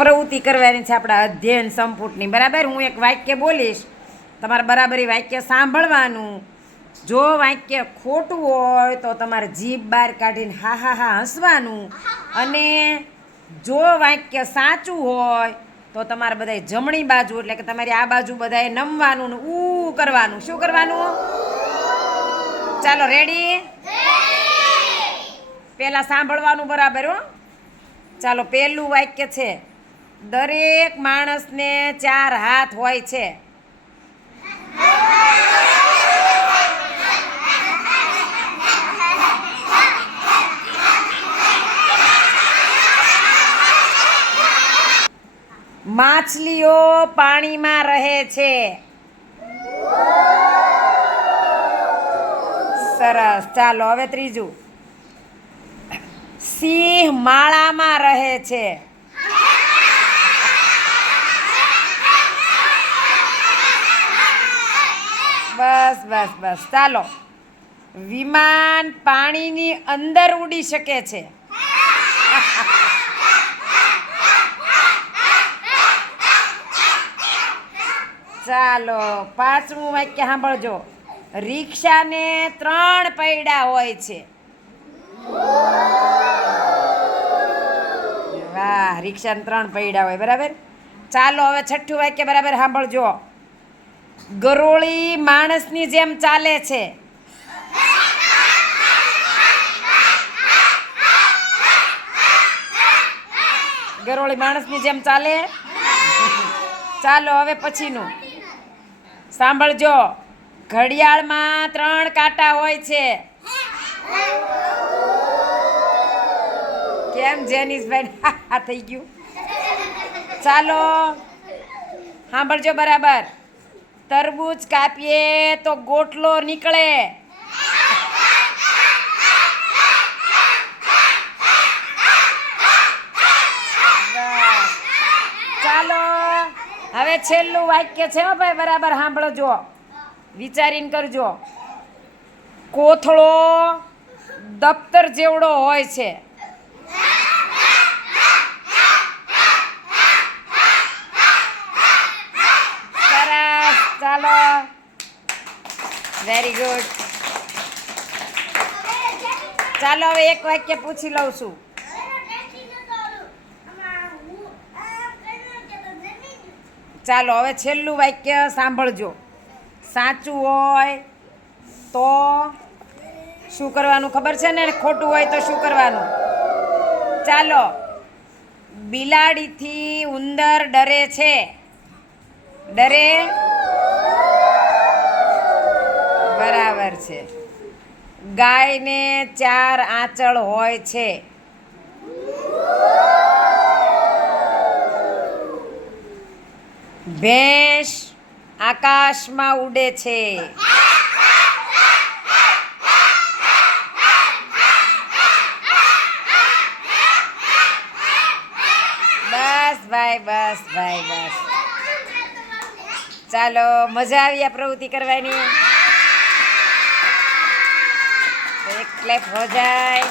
પ્રવૃત્તિ કરવાની છે આપણા અધ્યયન સંપુટની. બરાબર? હું એક વાક્ય બોલીશ. તમારે બરાબર એ વાક્ય સાંભળવાનું. જો વાક્ય ખોટું હોય તો તમારે જીભ બહાર કાઢીને હા હા હા હસવાનું. અને જો વાક્ય સાચું હોય તો તમારે બધાય જમણી બાજુ એટલે કે તમારી આ બાજુ બધાએ નમવાનું ને ઊ કરવાનું. શું કરવાનું? ચાલો રેડી પહેલાં સાંભળવાનું બરાબર હો. ચાલો પહેલું વાક્ય છે. દરેક માણસને ચાર હાથ હોય છે. માછલીઓ પાણીમાં રહે છે. સરસ. ચાલો, હવે ત્રીજું. સિંહ માળામાં રહે છે. બસ બસ બસ. ચાલો. વિમાન પાણીની અંદર ઉડી શકે છે. ચાલો, પાંચમું વાક્ય સાંભળજો. રિક્ષાને ત્રણ પૈડા હોય છે. વાહ, રિક્ષાને ત્રણ પૈડા હોય, બરાબર? ચાલો, હવે છઠ્ઠું વાક્ય બરાબર સાંભળજો. ગરોળી માણસની જેમ ચાલે છે. ગરોળી માણસની જેમ ચાલે? ચાલો હવે પછીનું. સાંભળજો. ઘડિયાળમાં ત્રણ કાંટા હોય છે. કેમ જેનિસભાઈ? આ થઈ ગયું. ચાલો. સાંભળજો બરાબર. તરબૂચ કાપીએ તો ગોટલો નીકળે. ચાલો. હવે છેલ્લું વાક્ય છે હો ભાઈ, બરાબર સાંભળજો વિચારીને કરજો. કોથળો દફતર જેવડો હોય છે. વેરી ગુડ ચાલો, હવે એક વાક્ય પૂછી લઉં છું. ચાલો, હવે છેલ્લું વાક્ય સાંભળજો. સાચું હોય તો શું કરવાનું ખબર છે ને? ખોટું હોય તો શું કરવાનું? ચાલો. બિલાડીથી ઉંદર ડરે છે. ડરે છે. ગાયને ચાર આંચળ હોય છે. ભેંસ આકાશમાં ઉડે છે. બસ ભાઈ બસ ભાઈ, બસ. ચાલો, મજા આવી આ પ્રવૃત્તિ કરવાની. એક ક્લેપ હો જાય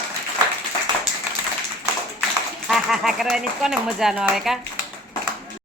હા હા હા કરવાની કોને મજા ન આવે કા?